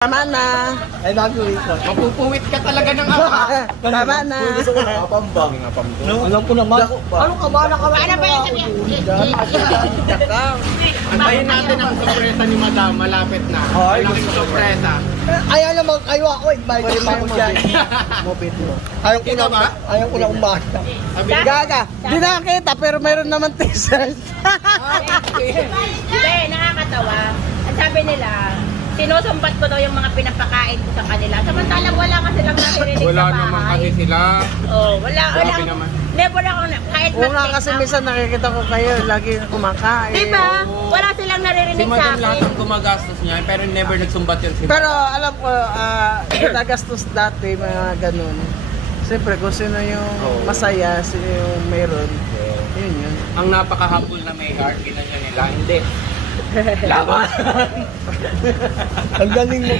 Tama na. Ay, nag-uwi ko. Mapupuwit ka talaga ng ama. Tama na. Gusto ko na kapambang. No? Alam ko naman. Ano ka ba? Ano ba yung Antayin natin ang sorpresa ni Madam. Malapit na. Ay, Malaking sorpresa. Ayaw naman kayo ako. Invite ko dyan. Mopit mo. Ayaw ko Ikaw ba? Ayaw ko na umasa. Sabi Gaga. Di nakakita pero meron naman t-shirt. Hindi, nakakatawa. Ang sabi nila, sinusumbat ko daw yung mga pinapakain ko sa kanila. Samantalang wala ka silang naririnig wala sa naman bahay. kasi sila. Oh, wala. Grabe naman. Never ako na, kahit Oo nga mag-take kasi out. minsan nakikita ko kayo lagi kumakain. Diba? Wala silang Si naririnig sa Madam lahat akin. ang gumagastos niya, pero never nagsumbat yun si Pero alam ko, ginagastos dati mga ganun. Siyempre kung sino yung masaya, sino yung meron. Yun yun. Ang napaka-humble na may heart, ginanyan nila. Hindi. Laban! Ang galing mo